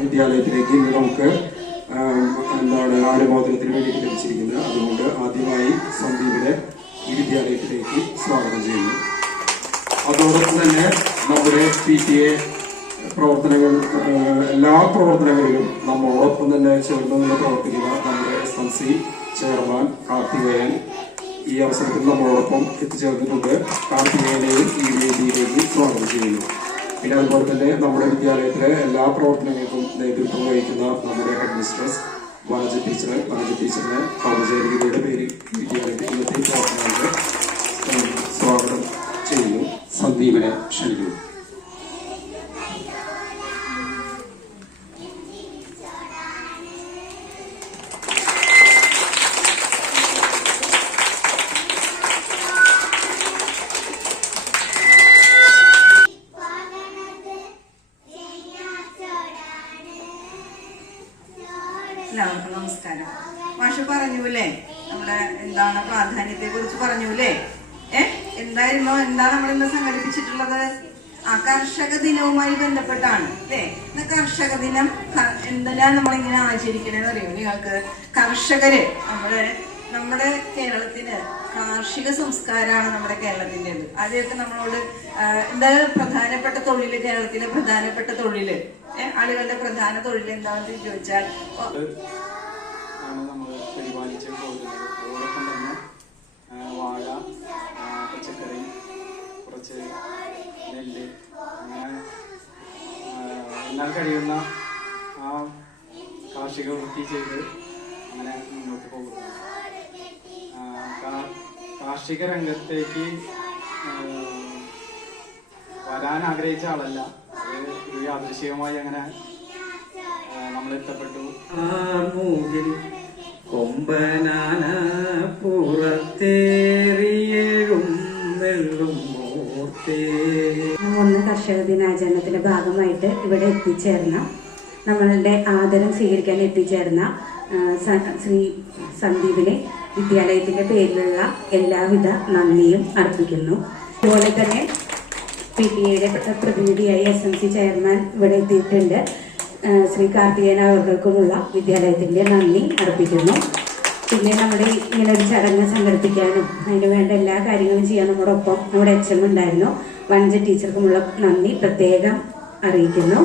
വിദ്യാലയത്തിലേക്ക് ഇന്ന് നമുക്ക് എന്താണ് ആനുമോദനത്തിന് വേണ്ടിയിട്ട് ലഭിച്ചിരിക്കുന്നത്. അതുകൊണ്ട് ആദ്യമായി സന്ദീപിനെ ഈ വിദ്യാലയത്തിലേക്ക് സ്വാഗതം ചെയ്യുന്നു. അതോടൊപ്പം തന്നെ നമ്മുടെ പി ടി എ പ്രവർത്തനങ്ങൾ എല്ലാ പ്രവർത്തനങ്ങളിലും നമ്മളോടൊപ്പം തന്നെ ചേർന്ന് നിന്ന് പ്രവർത്തിക്കുന്ന നമ്മുടെ S M C chairman Karthikeyan ഈ അവസരത്തിൽ നമ്മളോടൊപ്പം എത്തിച്ചേർന്നിട്ടുണ്ട്. കാർത്തികേയനെയും ഈ വേദിയിലേക്ക് സ്വാഗതം ചെയ്യുന്നു. പിന്നെ അതുപോലെ തന്നെ നമ്മുടെ വിദ്യാലയത്തിലെ എല്ലാ പ്രവർത്തനങ്ങൾക്കും നേതൃത്വം വഹിക്കുന്ന നമ്മുടെ headmistress Vanaja teacher Vanaja ടീച്ചറിനെ പേരിൽ വിദ്യാലയത്തിൽ ഇന്നത്തെ പ്രവർത്തനങ്ങൾക്ക് സ്വാഗതം ചെയ്യുന്നു. സന്ദീപിനെ ക്ഷണിക്കുന്നു. എല്ലാവർക്കും നമസ്കാരം. മാഷ് പറഞ്ഞൂലേ നമ്മുടെ എന്താണ് പ്രാധാന്യത്തെ കുറിച്ച് പറഞ്ഞൂലേ ഏ? എന്തായിരുന്നോ? എന്താ നമ്മൾ ഇന്ന് സംഘടിപ്പിച്ചിട്ടുള്ളത്? ആ കർഷക ദിനവുമായി ബന്ധപ്പെട്ടാണ് അല്ലേ? ഇന്ന് കർഷക ദിനം എന്തിനാ നമ്മളിങ്ങനെ ആചരിക്കണെന്ന് അറിയോ? നിങ്ങൾക്ക് കർഷകര് നമ്മുടെ നമ്മുടെ കേരളത്തിന് കാർഷിക സംസ്കാരമാണ് നമ്മുടെ കേരളത്തിന്റെത്. ആദ്യമൊക്കെ നമ്മളോട് എന്തായാലും പ്രധാനപ്പെട്ട തൊഴിൽ കേരളത്തിലെ പ്രധാനപ്പെട്ട തൊഴിൽ? ആളുകളുടെ പ്രധാന തൊഴിൽ എന്താണെന്ന് ചോദിച്ചാൽ ആണ് നമ്മൾ കുറച്ച് നെല്ല് കഴിയുന്ന ആ കാർഷിക വൃത്തി ചെയ്ത് അങ്ങനെ മുന്നോട്ട് കാർഷിക രംഗത്തേക്ക് വരാൻ ആഗ്രഹിച്ച ആളല്ല. അത് ഒരു യാദൃശികമായി അങ്ങനെ നമ്മൾ എത്തപ്പെട്ടു മൂകിൽ കൊമ്പനാന വെള്ളും ഒന്ന് കർഷക ദിനാചരണത്തിന്റെ ഭാഗമായിട്ട് ഇവിടെ എത്തിച്ചേർന്ന നമ്മളുടെ ആദരം സ്വീകരിക്കാൻ എത്തിച്ചേർന്ന ശ്രീ സന്ദീപിനെ വിദ്യാലയത്തിന്റെ പേരിലുള്ള എല്ലാവിധ നന്ദിയും അർപ്പിക്കുന്നു. അതുപോലെ തന്നെ പി ടി എയുടെ പ്രതിനിധിയായി എസ് എം സി ചെയർമാൻ ഇവിടെ എത്തിയിട്ടുണ്ട്. ശ്രീ കാർത്തികേയൻ അവർക്കുമുള്ള വിദ്യാലയത്തിന്റെ നന്ദി അർപ്പിക്കുന്നു. പിന്നെ നമ്മുടെ ഇങ്ങനെ ഒരു ചടങ്ങ് സംഘടിപ്പിക്കാനും അതിന് വേണ്ട എല്ലാ കാര്യങ്ങളും ചെയ്യാൻ നമ്മുടെ ഒപ്പം നമ്മുടെ എം ഉണ്ടായിരുന്നു. വഞ്ച ടീച്ചർക്കുമുള്ള നന്ദി പ്രത്യേകം അറിയിക്കുന്നു.